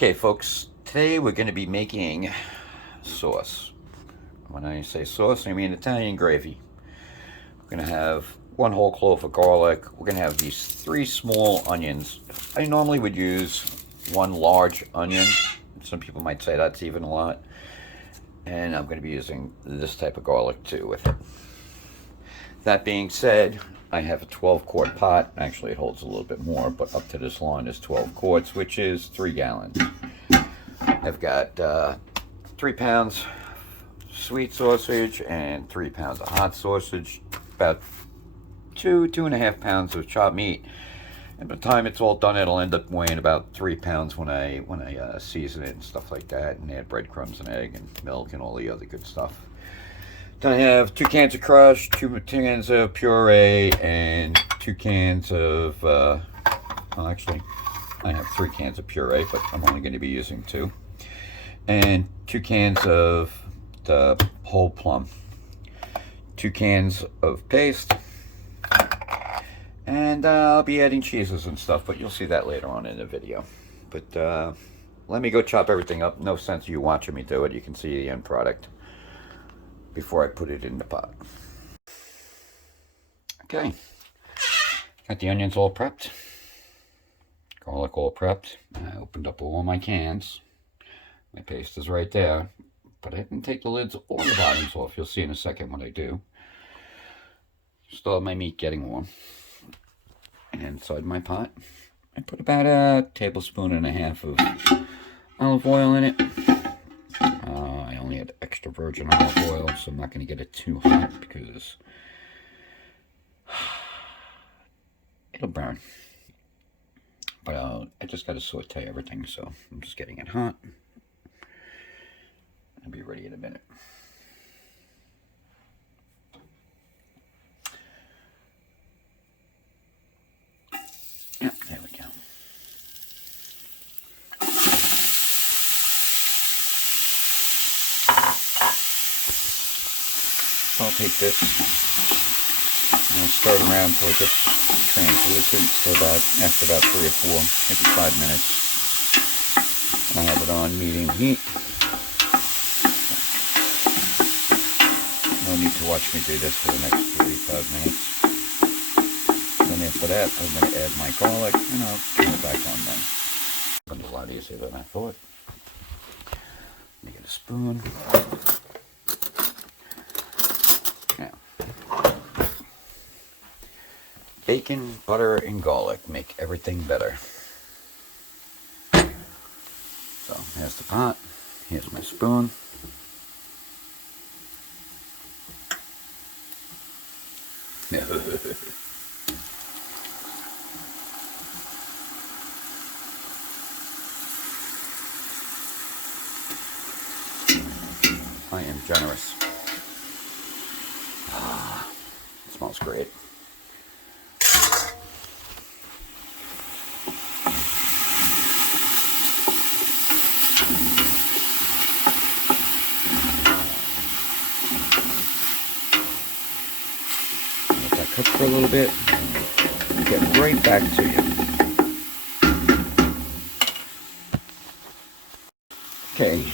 Okay, folks, today we're going to be making sauce. When I say sauce, I mean Italian gravy. We're going to have one whole clove of garlic. We're going to have these 3 small onions. I normally would use 1 large onion. Some people might say that's even a lot. And I'm going to be using this type of garlic too with it. That being said, I have a 12-quart pot. Actually, it holds a little bit more, but up to this line is 12 quarts, which is 3 gallons. I've got 3 pounds sweet sausage and 3 pounds of hot sausage, about 2.5 pounds of chopped meat. And by the time it's all done, it'll end up weighing about 3 pounds when I season it and stuff like that, and add breadcrumbs and egg and milk and all the other good stuff. Then I have 2 cans of crush, 2 cans of puree, and 2 cans of, well, actually, I have 3 cans of puree, but I'm only going to be using 2. And 2 cans of the whole plum. 2 cans of paste. And I'll be adding cheeses and stuff, but you'll see that later on in the video. But let me go chop everything up. No sense you watching me do it. You can see the end product before I put it in the pot. Okay, got the onions all prepped, garlic all prepped. I opened up all my cans. My paste is right there, but I didn't take the lids or the bottoms off. You'll see in a second what I do. Still have my meat getting warm. And inside my pot, I put about 1.5 tablespoons of olive oil in it. I only had extra virgin olive oil, so I'm not going to get it too hot because it'll burn. But I just got to saute everything, so I'm just getting it hot. I'll be ready in a minute. Yep, there we go. So I'll take this and I'll stir it around until it gets translucent. So after about 3 or 4, maybe 5 minutes, and I have it on medium heat. No need to watch me do this for the next 3-5 minutes. Then after that, I'm going to add my garlic and I'll turn it back on then. It's a lot easier than I thought. Let me get a spoon. Bacon, butter, and garlic make everything better. So here's the pot. Here's my spoon. I am generous. It smells great. Let that cook for a little bit. Get right back to you. Okay.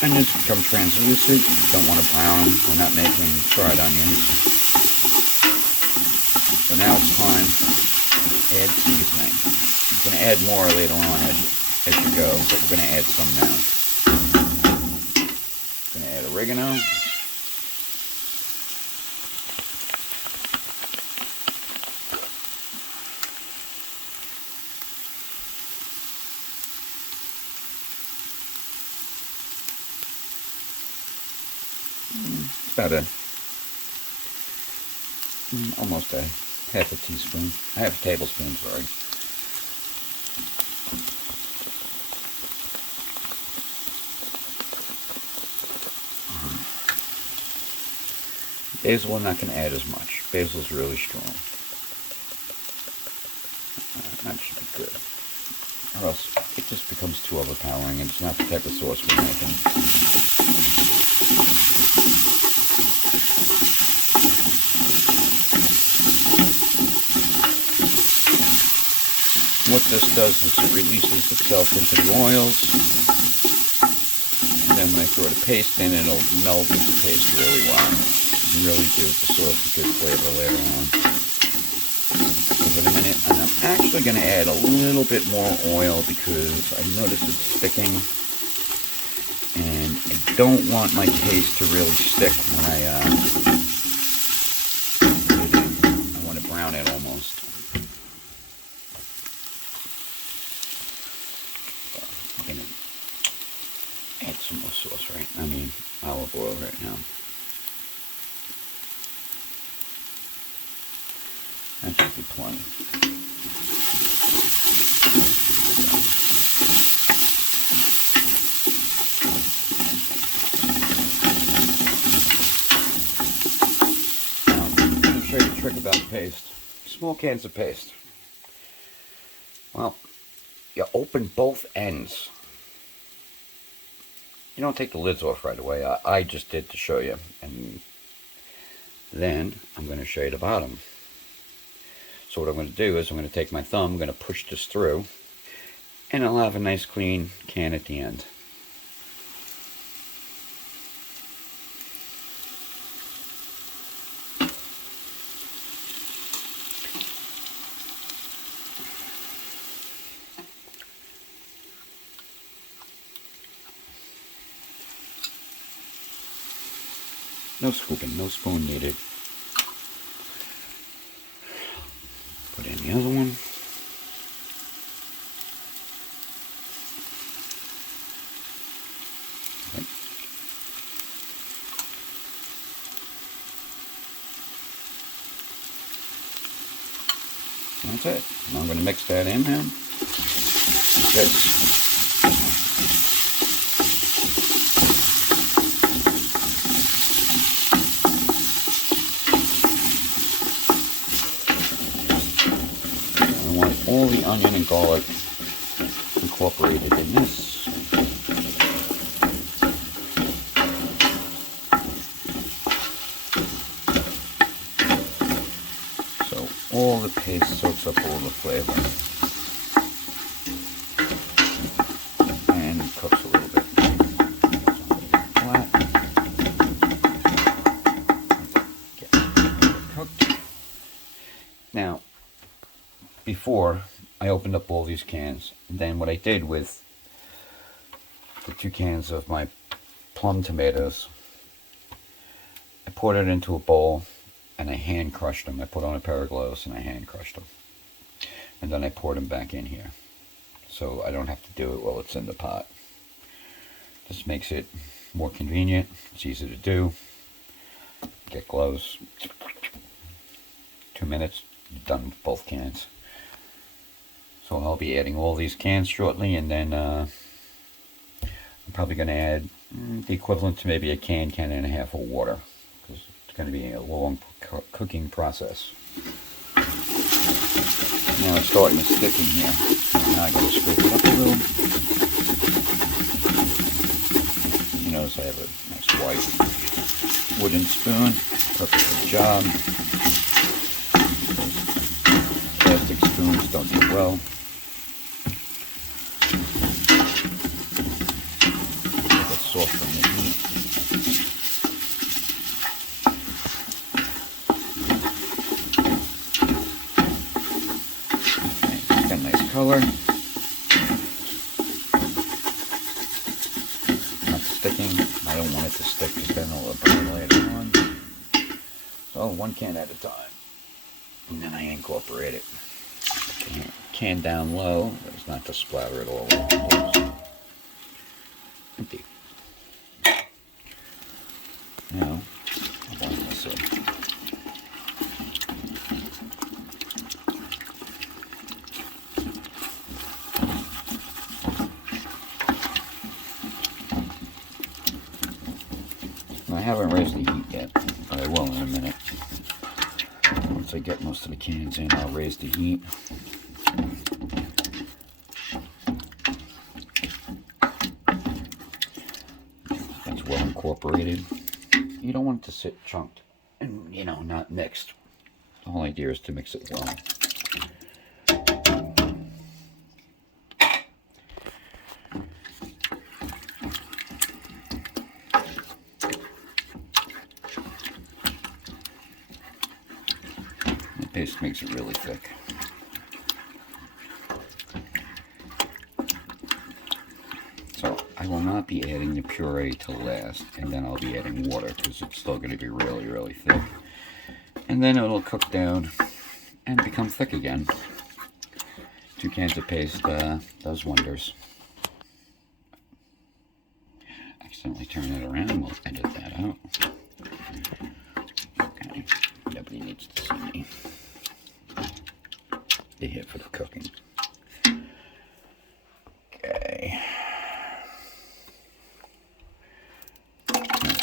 Onions become translucent. Don't want to brown them. We're not making fried onions. So now it's time to add seasoning. I'm going to add more later on as you go, but we're going to add some now. I'm going to add oregano. About almost a half a tablespoon, sorry. Basil, I'm not going to add as much. Basil's really strong. That should be good. Or else it just becomes too overpowering, and it's not the type of sauce we're making. what this does is it releases itself into the oils. And then when I throw the paste in, it'll meld with the paste really well. And really give the sauce a good flavor later on. Give it a minute, and I'm actually going to add a little bit more oil because I notice it's sticking. And I don't want my paste to really stick when I want to brown it almost. I'm going to add some more sauce, right? I mean, olive oil right now. That should be plenty. Now, I'm going to show you the trick about paste. Small cans of paste. Well, you open both ends. You don't take the lids off right away. I just did to show you. And then I'm going to show you the bottom. So what I'm going to do is I'm going to take my thumb, I'm going to push this through, and I'll have a nice clean can at the end. No scooping, no spoon needed. Put in the other one. Okay. That's it. Now I'm going to mix that in now. Good. All the onion and garlic incorporated in this. So all the paste soaks up all the flavor and cooks a little bit. Flat. Get it cooked. Now, before I opened up all these cans, and then what I did with the 2 cans of my plum tomatoes, I poured it into a bowl and I hand crushed them. I put on a pair of gloves and I hand crushed them, and then I poured them back in here so I don't have to do it while it's in the pot. This makes it more convenient. It's easy to do. Get gloves, 2 minutes, you're done with both cans. So I'll be adding all these cans shortly, and then I'm probably going to add the equivalent to maybe a can and a half of water, because it's going to be a long cooking process. Now it's starting to stick in here. Now I got to scrape it up a little. You notice I have a nice white wooden spoon. Perfect for the job. Plastic spoons don't do well. Soft from the heat. Okay, got a nice color. Not sticking. I don't want it to stick because then it'll burn later on. So 1 can at a time. And then I incorporate it. Can down low, but it's not to splatter it all over the place. Empty. Now, I'll line this up. Now, I haven't raised the heat yet, but I will in a minute. Once I get most of the cans in, I'll raise the heat. That's well incorporated. You don't want it to sit chunked and, you know, not mixed. The whole idea is to mix it well. paste makes it really thick. So I will not be adding the puree till last, and then I'll be adding water because it's still going to be really, really thick. And then it'll cook down and become thick again. 2 cans of paste does wonders. Accidentally turn it around, we'll edit that out. Okay, nobody needs to see me. They're here for the cooking. Okay.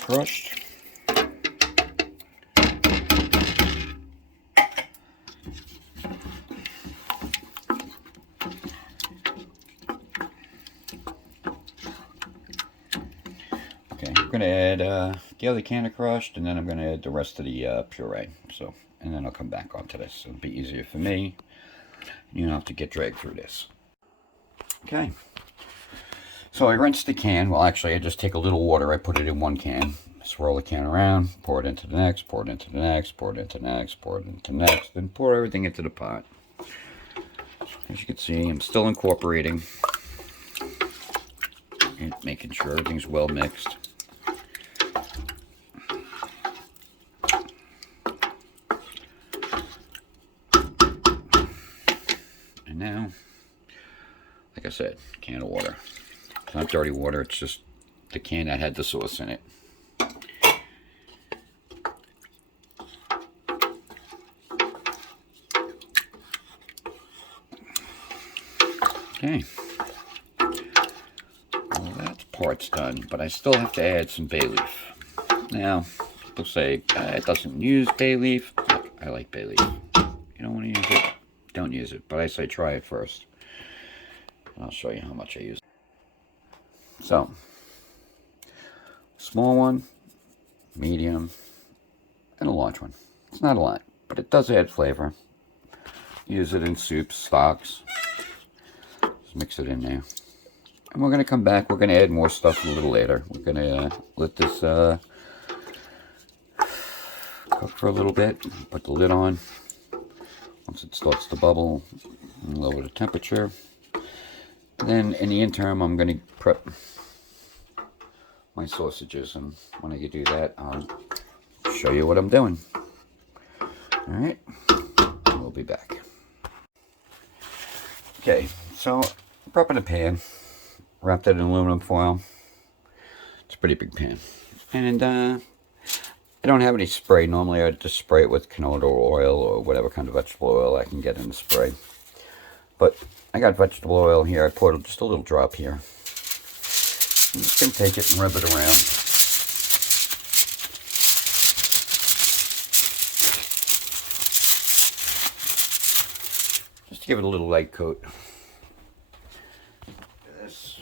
Crushed. Okay, I'm going to add the other can of crushed, and then I'm going to add the rest of the puree. So, and then I'll come back onto this. It'll be easier for me. You don't have to get dragged through this. Okay. So I rinsed the can. Well, actually, I just take a little water. I put it in 1 can. Swirl the can around. Pour it into the next. Pour it into the next. Pour it into the next. Pour it into the next. Then pour everything into the pot. As you can see, I'm still incorporating and making sure everything's well mixed. And now, like I said, can of water. It's not dirty water, it's just the can that had the sauce in it. Okay. Well, that part's done, but I still have to add some bay leaf. Now, people say it doesn't use bay leaf. I like bay leaf. You don't want to use it, don't use it. But I say try it first. I'll show you how much I use. So, small one, medium, and a large one. It's not a lot, but it does add flavor. Use it in soups, stocks. Just mix it in there. And we're going to come back. We're going to add more stuff a little later. We're going to let this cook for a little bit. Put the lid on. Once it starts to bubble, lower the temperature. And then in the interim, I'm going to prep my sausages. And when I do that, I'll show you what I'm doing. All right. We'll be back. Okay, so I'm prepping a pan. Wrapped it in aluminum foil. It's a pretty big pan. And I don't have any spray. Normally I'd just spray it with canola oil or whatever kind of vegetable oil I can get in the spray. But I got vegetable oil here. I poured just a little drop here. I'm just going to take it and rub it around. Just to give it a little light coat. This.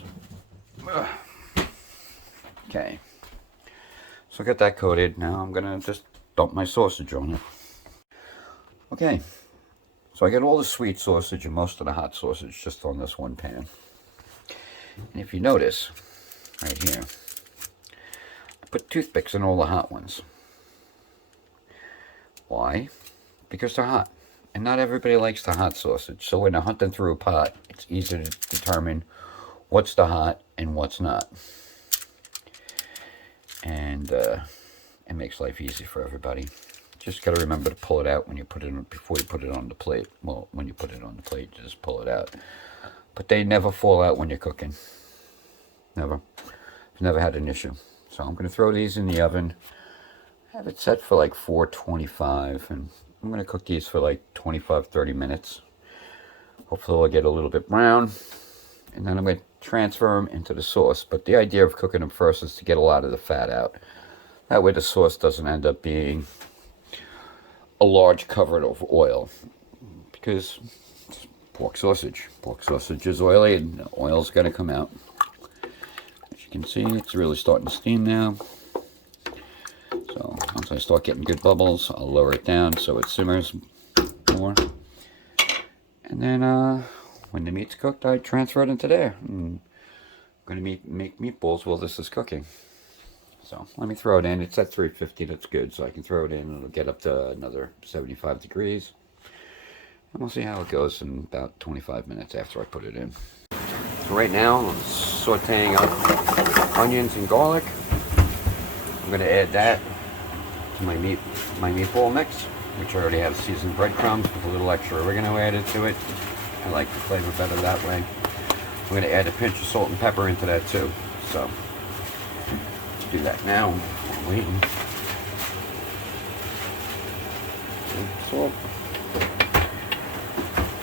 Okay. So I got that coated. Now I'm going to just dump my sausage on it. Okay. So I got all the sweet sausage and most of the hot sausage just on this one pan. And if you notice, right here, I put toothpicks in all the hot ones. Why? Because they're hot. And not everybody likes the hot sausage. So when they're hunting through a pot, it's easy to determine what's the hot and what's not. And it makes life easy for everybody. Just got to remember to pull it out when you put it in, before you put it on the plate. Well, when you put it on the plate, just pull it out. But they never fall out when you're cooking. Never. I've never had an issue. So I'm going to throw these in the oven. Have it set for like 425, and I'm going to cook these for like 25-30 minutes. Hopefully they'll get a little bit brown, and then I'm going to transfer them into the sauce. But the idea of cooking them first is to get a lot of the fat out. That way the sauce doesn't end up being a large cover of oil, because it's pork sausage. Pork sausage is oily, and the oil's got to come out. As you can see, it's really starting to steam now. So once I start getting good bubbles, I'll lower it down so it simmers more. And then when the meat's cooked, I transfer it into there. I'm going to make meatballs while this is cooking. So let me throw it in. It's at 350. That's good. So I can throw it in. It'll get up to another 75 degrees. We'll see how it goes in about 25 minutes after I put it in. So right now I'm sauteing up onions and garlic. I'm going to add that to my meatball mix, which I already have seasoned breadcrumbs with a little extra oregano added to it. I like the flavor better that way. I'm going to add a pinch of salt and pepper into that too. So let's do that now. I'm waiting. Salt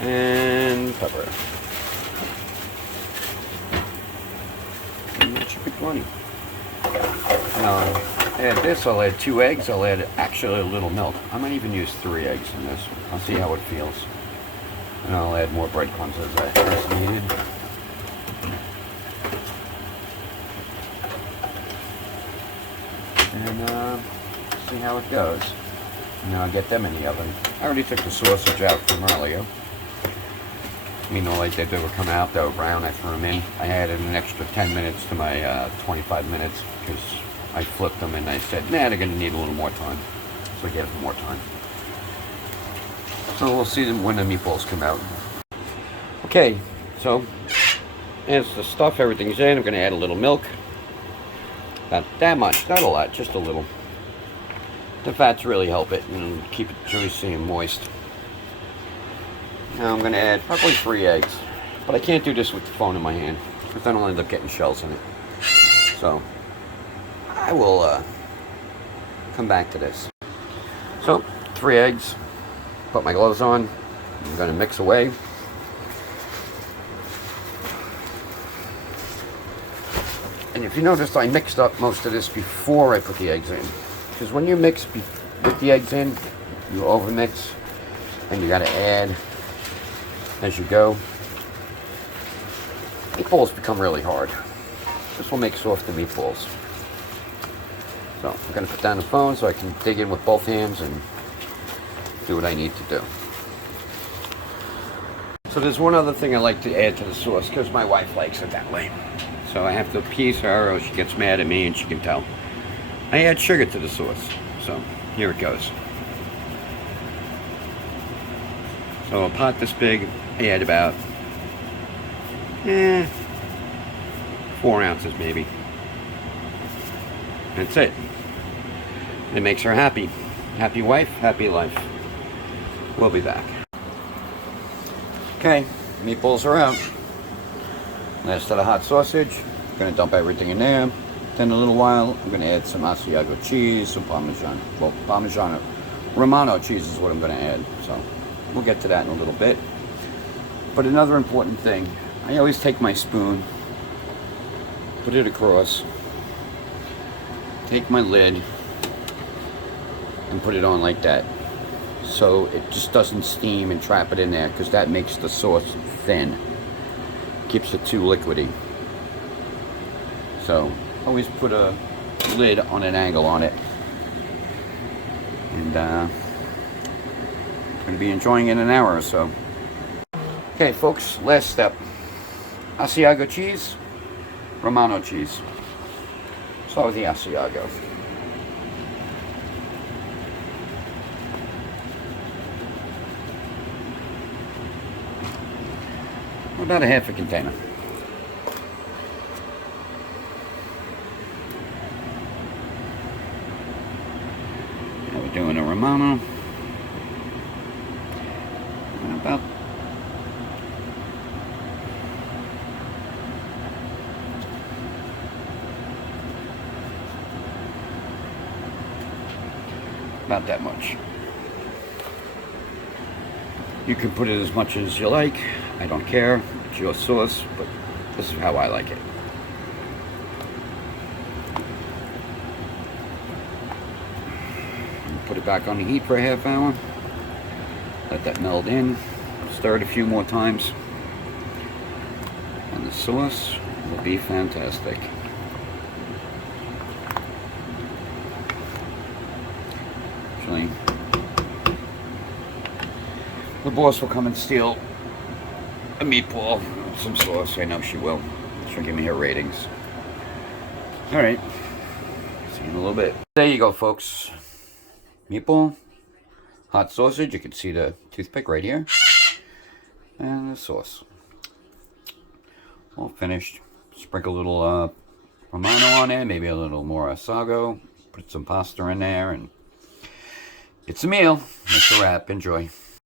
and pepper. And that should be plenty. Add this, I'll add 2 eggs, I'll add actually a little milk. I might even use 3 eggs in this. I'll see how it feels. And I'll add more breadcrumbs as needed. And see how it goes. Now I'll get them in the oven. I already took the sausage out from earlier. I mean, all I did, they were coming out, they were brown, I threw them in. I added an extra 10 minutes to my 25 minutes because I flipped them and I said, nah, they're going to need a little more time. So I gave them more time. So we'll see them when the meatballs come out. Okay, so as the stuff, everything's in, I'm going to add a little milk. Not that much, not a lot, just a little. The fats really help it and keep it juicy and moist. Now I'm going to add probably 3 eggs. But I can't do this with the phone in my hand because then I'll end up getting shells in it. So I will come back to this. So 3 eggs. Put my gloves on. I'm going to mix away. And if you notice, I mixed up most of this before I put the eggs in. Because when you mix with the eggs in, you overmix and you got to add as you go. Meatballs become really hard. This will make softer meatballs. So I'm going to put down the phone so I can dig in with both hands and do what I need to do. So there's one other thing I like to add to the sauce because my wife likes it that way. So I have to appease her or she gets mad at me and she can tell. I add sugar to the sauce. So here it goes. So a pot this big, I add about 4 ounces maybe. That's it. It makes her happy. Happy wife, happy life. We'll be back. Okay, meatballs are out. Last of the hot sausage. I'm going to dump everything in there. Then in a little while, I'm going to add some Asiago cheese, some Parmesan. Well, Parmesan Romano cheese is what I'm going to add. So we'll get to that in a little bit. But another important thing, I always take my spoon, put it across, take my lid, and put it on like that. So it just doesn't steam and trap it in there because that makes the sauce thin. Keeps it too liquidy. So always put a lid on an angle on it. And I'm going to be enjoying it in an hour or so. Okay folks, last step. Asiago cheese, Romano cheese. Start with the Asiago. About a half a container. Now we're doing a Romano. About that much. You can put it as much as you like. I don't care. It's your sauce, but this is how I like it. Put it back on the heat for a half hour. Let that melt in. Stir it a few more times. And the sauce will be fantastic. Actually, the boss will come and steal a meatball, some sauce. I know she will. She'll give me her ratings. Alright. See you in a little bit. There you go, folks. Meatball, hot sausage. You can see the toothpick right here. And the sauce. All finished. Sprinkle a little Romano on there, maybe a little more sago. Put some pasta in there, and it's a meal. It's a wrap. Enjoy.